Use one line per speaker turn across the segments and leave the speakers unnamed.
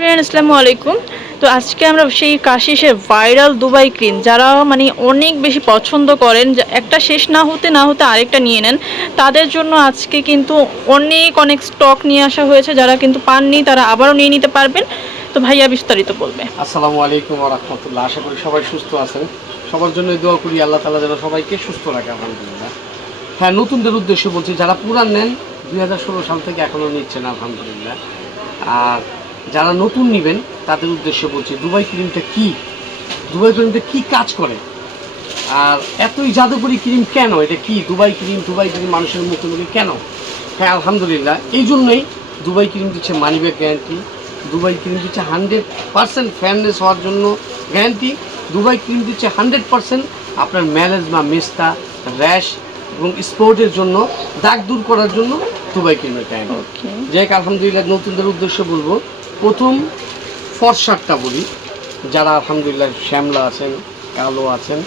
Friend আসসালামু আলাইকুম। তো আজকে আমরা সেই কাশিসের ভাইরাল দুবাই ক্রিম যারা মানে অনেক বেশি পছন্দ করেন একটা শেষ না হতে না হতে আরেকটা নিয়ে নেন, তাদের জন্য আজকে কিন্তু অনেক অনেক স্টক নিয়ে আসা হয়েছে, যারা কিন্তু পাননি, তারা আবারও নিয়ে নিতে পারবেন। তো ভাইয়া বিস্তারিত বলবে।
আসসালামু আলাইকুম রহমতুল্লাহ, আশা করি সবাই সুস্থ আছেন। সবার জন্য দোয়া করি, আল্লাহ তালা যেন সবাইকে সুস্থ রাখে, আলহামদুলিল্লাহ। হ্যাঁ নতুনদের উদ্দেশ্য বলছি, যারা পুরান নেন, দুই হাজার ষোলো সাল থেকে এখনও নিচ্ছেন, আলহামদুলিল্লাহ। আর যারা নতুন নেবেন তাদের উদ্দেশ্যে বলছি দুবাই ক্রিমটা কি? দুবাই ক্রিমটা কি কাজ করে? আর এতই জাদুকরি ক্রিম কেন? এটা কি দুবাই ক্রিম? দুবাই ক্রিম মানুষের মুখে মুখে কেন? হ্যাঁ আলহামদুলিল্লাহ। এই জন্যই দুবাই ক্রিম দিচ্ছে money back guarantee Dubai cream দিচ্ছে হান্ড্রেড পার্সেন্ট ফ্যাননেস হওয়ার জন্য গ্যারান্টি দুবাই ক্রিম দিচ্ছে হান্ড্রেড পার্সেন্ট আপনার ম্যালেজ বা মেস্তা র্যাশ এবং স্পোর্টের জন্য দাগ দূর করার জন্য দুবাই ক্রিমের গ্যারান্টি যাই হোক, আলহামদুলিল্লাহ নতুনদের উদ্দেশ্য বলব প্রথম ফর্সারটা বলি। যারা আলহামদুলিল্লাহ শ্যামলা আছেন কালো আছেন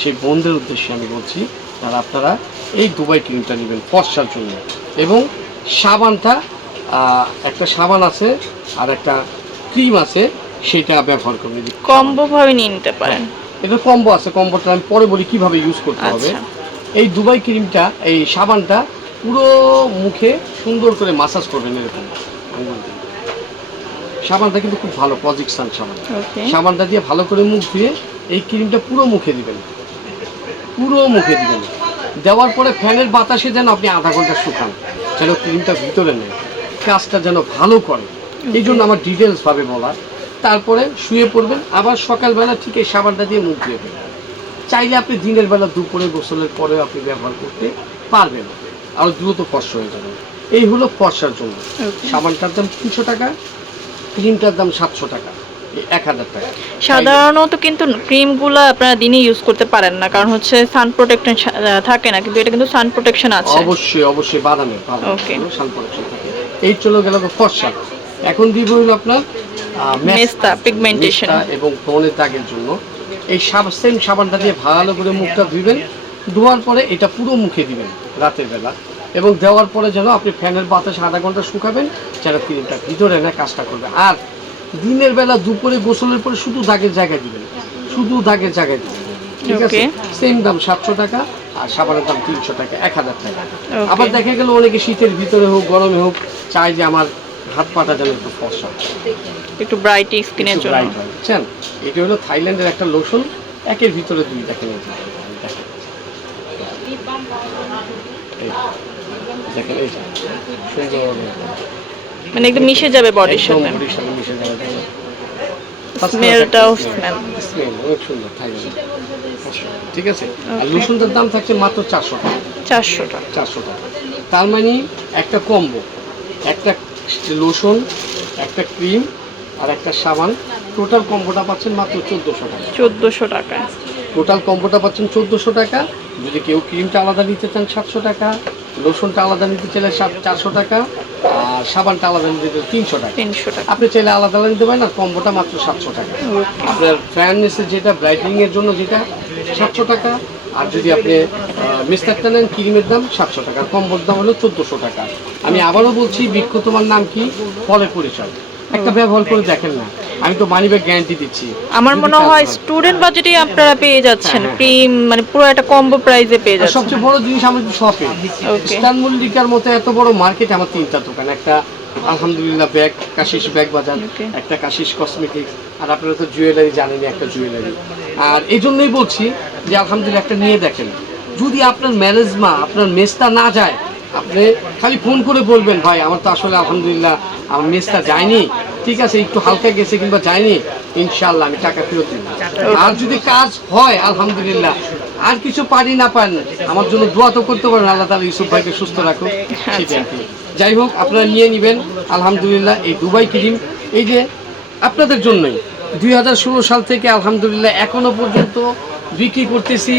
সেই বোনদের উদ্দেশ্যে আমি বলছি তারা আপনারা এই দুবাই ক্রিমটা নেবেন ফর্সার জন্য। এবং সাবানটা একটা সাবান আছে আর একটা ক্রিম আছে সেটা ব্যবহার করবেন
কম্বো। ভাবে নিয়ে নিতে পারেন।
এটা কম্বো আছে কম্বোটা আমি পরে বলি কীভাবে ইউজ করতে হবে।
আচ্ছা।
এই দুবাই ক্রিমটা এই সাবানটা পুরো মুখে সুন্দর করে মাসাজ করবেন এরকম। সাবানটা কিন্তু খুব ভালো পজিকশন সাবান। সাবানটা দিয়ে ভালো করে মুখ ধুয়ে এই ক্রিমটা পুরো মুখে দিবেন। পুরো মুখে দিবেন। দেওয়ার পরে ফ্যানের বাতাসে যেন আপনি আধা ঘণ্টা শুকান যেন ক্রিমটা ভিতরে নেয়। কাজটা যেন ভালো করে। এই জন্য আমার ডিটেলস ভাবে বলা। তারপরে শুয়ে পড়বেন আবার সকালবেলা ঠিক এই সাবানটা দিয়ে মুখ ধুয়ে দেবেন চাইলে আপনি দিনের বেলা দুপুরে গোসলের পরেও আপনি ব্যবহার করতে পারবেন। আরও দ্রুত ফর্স হয়ে যাবে। এই হলো ফর্সার জন্য। সাবানটার দাম তিনশো টাকা ক্রিমটার দাম সাতশো টাকা। এক হাজার টাকা।
সাধারণত কিন্তু ক্রিমগুলো আপনারা দিনে ইউজ করতে পারেন না কারণ হচ্ছে সান প্রোটেকশন থাকে না কিন্তু এটা কিন্তু সান প্রোটেকশন আছে।
অবশ্যই অবশ্যই বাদামের
Okay.
বাদামের সানপ্রোডাকশন থাকে এই চলে গেল ফর্সা। এখন দিব হলো আপনার মেস্তা,
পিগমেন্টেশন
এবং ব্রণের দাগের জন্য। এই সাব সেম সাবানটা দিয়ে ভালো করে মুখটা ধুইবেন ধোয়ার পরে এটা পুরো মুখে দিবেন রাতের বেলা। এবং দেওয়ার পরে যেন আপনি ফ্যানের বাতাসে আধা ঘণ্টা শুকাবেন যেন ক্রিমটা ভিতরে না কাজটা করবে। আর দিনের বেলা দুপুরে গোসলের পরে শুধু দাগের জায়গায় দিবেন। শুধু দাগের জায়গায় দিবেন। ঠিক আছে? সেম দাম সাতশো টাকা আর সাবানের দাম তিনশো টাকা এক হাজার টাকা। আবার দেখা গেল অনেকে শীতের ভিতরে হোক গরমে হোক চায় যে আমার হাত পাটা যেন একটু হয়,
একটু ব্রাইট স্কিনের জন্য।
বুঝছেন? এটা হলো থাইল্যান্ডের একটা লোশন একের ভিতরে দুই দেখেন দেখেন।
মানে একদম মিশে যাবে বডির সাথে
মিশে যাবে। দেখেন।
স্মেলটাও স্মেল
স্মেল অনেক সুন্দর ঠিক আছে? আর. লোশনটার দাম থাকছে মাত্র চারশো টাকা।
চারশো টাকা।
চারশো টাকা। তার মানে একটা কম্বো একটা লোশন একটা ক্রিম আর একটা সাবান। টোটাল কম্বোটা পাচ্ছেন মাত্র চোদ্দোশো টাকা।
চোদ্দোশো টাকা
টোটাল কম্বোটা পাচ্ছেন চোদ্দোশো টাকা। যদি কেউ ক্রিমটা আলাদা নিতে চান সাতশো টাকা। লোশনটা আলাদা নিতে চাইলে চারশো টাকা আর সাবানটা আলাদা নিতে চাইলে তিনশো টাকা।
তিনশো টাকা।
আপনি চাইলে আলাদা আলাদা নিতে পারেন আর কম্বোটা মাত্র সাতশো টাকা। আপনার ফ্যাননেসের যেটা ব্রাইটনিং এর জন্য যেটা সাতশো টাকা। আর যদি আপনি মিস্টারটা নেন ক্রিমের দাম সাতশো টাকা কম্বোর দাম হলো চোদ্দোশো টাকা। আমি আবারও বলছি বৃক্ষ তোমার নাম কি? ফলে পরিচয়। একটা ব্যবহার করে দেখেন না। আমি তো মানি ব্যাগ গ্যারান্টি দিচ্ছি।
আমার মনে হয় স্টুডেন্ট বাজেটে আপনারা পেয়ে যাচ্ছেন।
হ্যাঁ, হ্যাঁ।
মানে পুরো একটা কম্বো প্রাইসে পেয়ে যাচ্ছেন।
সবচেয়ে বড় জিনিস আমাদের শপে
Okay.
স্টান মতো এত বড় মার্কেট আমার তিনটা দোকান। একটা আলহামদুলিল্লাহ ব্যাগ কাশিস ব্যাগ বাজার একটা কাশিস কসমেটিক্স আর আপনারা তো জুয়েলারি জানেনই একটা জুয়েলারি আর এই জন্যই বলছি যে আলহামদুলিল্লাহ একটা নিয়ে দেখেন। যদি আপনার ম্যানেজমা আপনার মেসটা না যায় আপনি খালি ফোন করে বলবেন ভাই আমার তো আসলে আলহামদুলিল্লাহ আমার মেসটা যায়নি। ঠিক আছে, একটু হালকা গেছে কিংবা যায়নি ইনশাল্লাহ আমি টাকা ফেরত দিব। আর যদি কাজ হয়, আলহামদুলিল্লাহ। আর কিছু পারি না পান আমার জন্য দোয়া তো করতে পারেন, আল্লাহ তালা ইউসুফ ভাইকে সুস্থ রাখুন যাই হোক, আপনারা নিয়ে নেবেন, আলহামদুলিল্লাহ, এই দুবাই ক্রিম। এই যে, আপনাদের জন্যই, দুই হাজার ষোলো সাল থেকে আলহামদুলিল্লাহ, এখনও পর্যন্ত বিক্রি করতেছি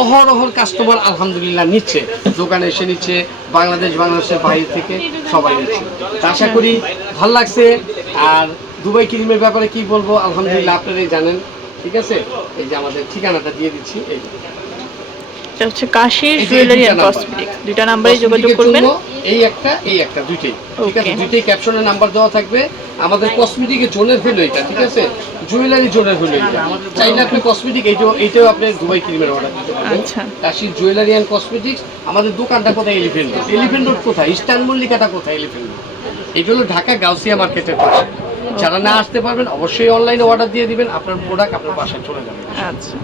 অহরহর কাস্টমার আলহামদুলিল্লাহ নিচ্ছে। দোকানে এসে নিচ্ছে, বাংলাদেশ, বাংলাদেশের বাইরে থেকে সবাই নিচ্ছে। আশা করি, ভালো লাগছে আর দুবাই ক্রিমের ব্যাপারে কি বলব? আলহামদুলিল্লাহ আপনারাই জানেন ঠিক আছে? এই যে আমাদের ঠিকানাটা দিয়ে দিচ্ছি এই।
এটা হচ্ছে কাশির জুয়েলারি
নাম্বার।
কসমেটিক্স দুইটা নাম্বারে যোগাযোগ করবেন।
এই একটা এই একটা দুইটাই। ঠিক আছে? দুইটাই ক্যাপশনে নাম্বার দেওয়া থাকবে। আমাদের কসমেটিকের জোনের হলো এটা ঠিক আছে? জুয়েলারি জোনের হলো এটা। চাইলে আপনি কসমেটিক এইটাও এইটাও আপনি দুবাই ক্রিমের অর্ডার দিতে পারবেন।
আচ্ছা।
কাশির জুয়েলারি অ্যান্ড কসমেটিক্স আমাদের দোকানটা কোথায় এলিফেন্ট রোড এলিফেন্ট রোড কোথায়? ইস্টার্ন মল্লিকাটা কোথায় এলিফেন্ট রোড এটা হলো ঢাকা গাউসিয়া মার্কেটের পাশে। যারা না আসতে পারবেন অবশ্যই অনলাইনে অর্ডার দিয়ে দিবেন। আপনার প্রোডাক্ট আপনার বাসায় চলে যাবে।
আচ্ছা।